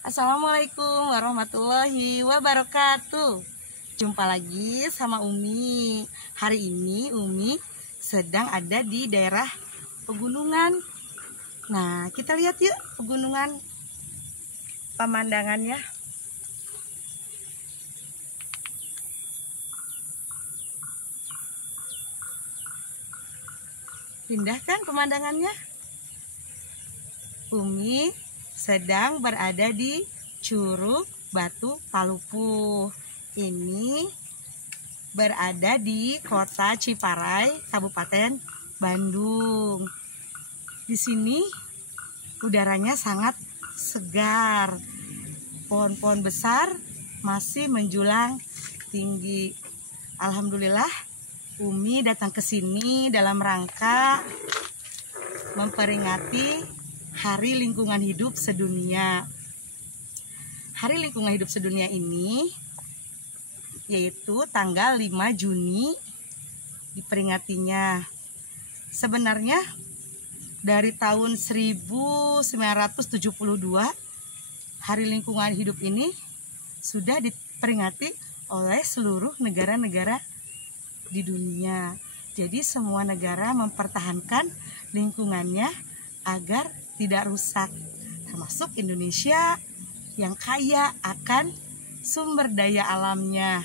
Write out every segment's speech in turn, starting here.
Assalamualaikum warahmatullahi wabarakatuh. Jumpa lagi sama Umi. Hari ini Umi sedang ada di daerah pegunungan. Nah, kita lihat yuk pegunungan, pemandangannya. Indah kan pemandangannya? Umi sedang berada di Curug Batu Palupuh. Ini berada di Kota Ciparai, Kabupaten Bandung. Di sini udaranya sangat segar. Pohon-pohon besar masih menjulang tinggi. Alhamdulillah, Umi datang ke sini dalam rangka memperingati Hari Lingkungan Hidup Sedunia. Hari Lingkungan Hidup Sedunia ini yaitu tanggal 5 Juni diperingatinya. Sebenarnya dari tahun 1972 Hari Lingkungan Hidup ini sudah diperingati oleh seluruh negara-negara di dunia. Jadi semua negara mempertahankan lingkungannya agar tidak rusak, termasuk Indonesia yang kaya akan sumber daya alamnya.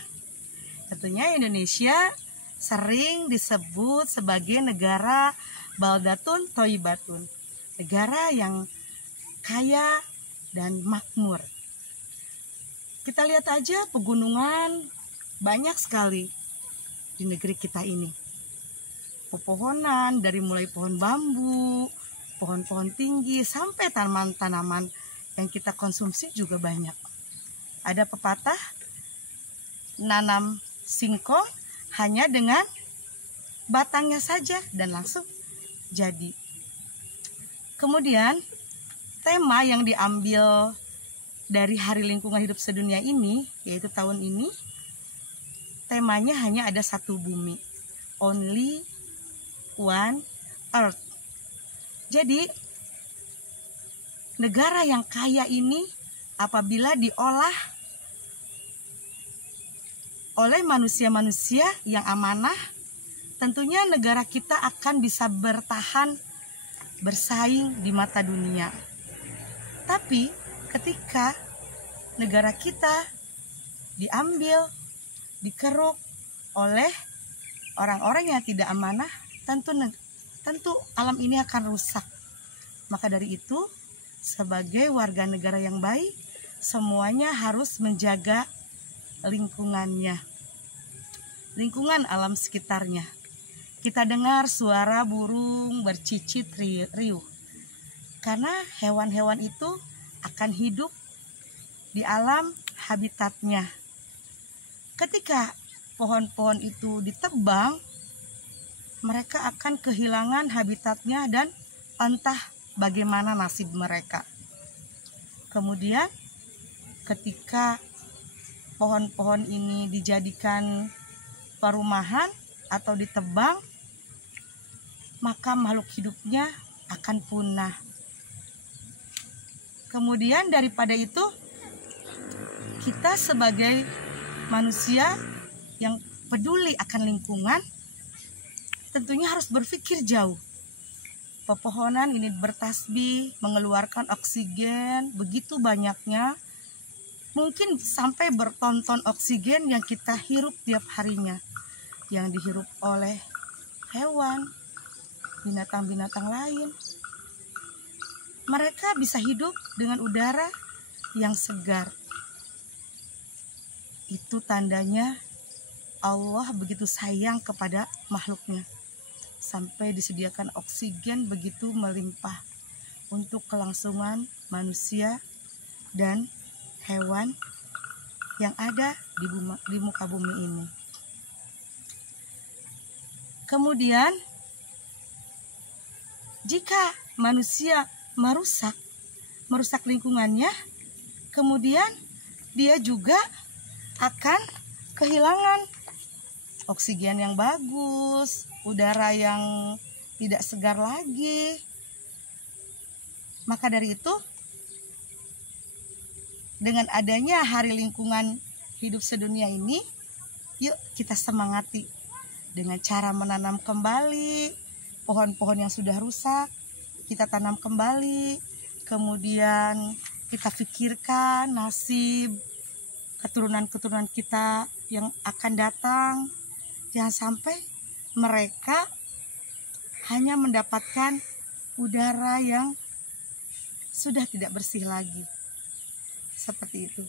Tentunya Indonesia sering disebut sebagai negara baldatun thayyibatun, negara yang kaya dan makmur. Kita lihat aja pegunungan banyak sekali di negeri kita ini. Pepohonan dari mulai pohon bambu, pohon-pohon tinggi sampai tanaman-tanaman yang kita konsumsi juga banyak. Ada pepatah, nanam singkong hanya dengan batangnya saja dan langsung jadi. Kemudian tema yang diambil dari Hari Lingkungan Hidup Sedunia ini, yaitu tahun ini, temanya hanya ada satu bumi, only one earth. Jadi negara yang kaya ini apabila diolah oleh manusia-manusia yang amanah, tentunya negara kita akan bisa bertahan, bersaing di mata dunia. Tapi ketika negara kita diambil, dikeruk oleh orang-orang yang tidak amanah, tentu alam ini akan rusak. Maka dari itu, sebagai warga negara yang baik, semuanya harus menjaga lingkungannya, lingkungan alam sekitarnya. Kita dengar suara burung bercicit riuh, karena hewan-hewan itu akan hidup di alam habitatnya. Ketika pohon-pohon itu ditebang, mereka akan kehilangan habitatnya dan entah bagaimana nasib mereka. Kemudian ketika pohon-pohon ini dijadikan perumahan atau ditebang, maka makhluk hidupnya akan punah. Kemudian daripada itu, kita sebagai manusia yang peduli akan lingkungan tentunya harus berpikir jauh. Pepohonan ini bertasbih, mengeluarkan oksigen begitu banyaknya, mungkin sampai bertonton oksigen yang kita hirup tiap harinya, yang dihirup oleh hewan, binatang-binatang lain. Mereka bisa hidup dengan udara yang segar. Itu tandanya Allah begitu sayang kepada makhluknya, sampai disediakan oksigen begitu melimpah untuk kelangsungan manusia dan hewan yang ada di muka bumi ini. Kemudian jika manusia merusak lingkungannya, kemudian dia juga akan kehilangan oksigen yang bagus, udara yang tidak segar lagi. Maka dari itu dengan adanya Hari Lingkungan Hidup Sedunia ini, yuk kita semangati dengan cara menanam kembali pohon-pohon yang sudah rusak, kita tanam kembali. Kemudian kita pikirkan nasib keturunan-keturunan kita yang akan datang. Jangan sampai mereka hanya mendapatkan udara yang sudah tidak bersih lagi. Seperti itu.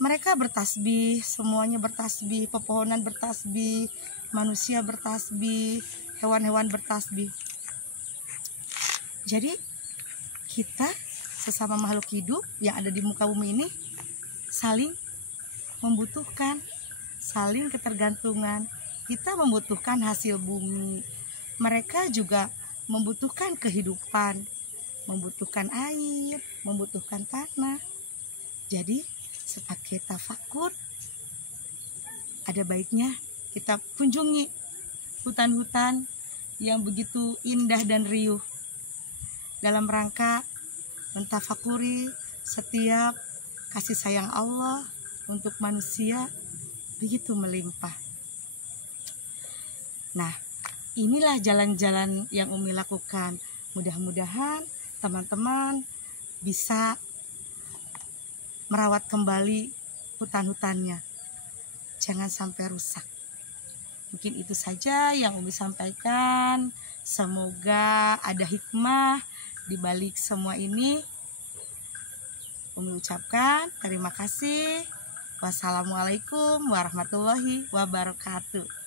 Mereka bertasbih, semuanya bertasbih, pepohonan bertasbih, manusia bertasbih, hewan-hewan bertasbih. Jadi kita sesama makhluk hidup yang ada di muka bumi ini saling membutuhkan, saling ketergantungan. Kita membutuhkan hasil bumi, mereka juga membutuhkan kehidupan, membutuhkan air, membutuhkan tanah. Jadi sebagai tafakur, ada baiknya kita kunjungi hutan-hutan yang begitu indah dan riuh dalam rangka mentafakuri setiap kasih sayang Allah untuk manusia begitu melimpah. Nah, inilah jalan-jalan yang Umi lakukan. Mudah-mudahan teman-teman bisa merawat kembali hutan-hutannya. Jangan sampai rusak. Mungkin itu saja yang Umi sampaikan. Semoga ada hikmah di balik semua ini. Umi ucapkan terima kasih. Wassalamualaikum warahmatullahi wabarakatuh.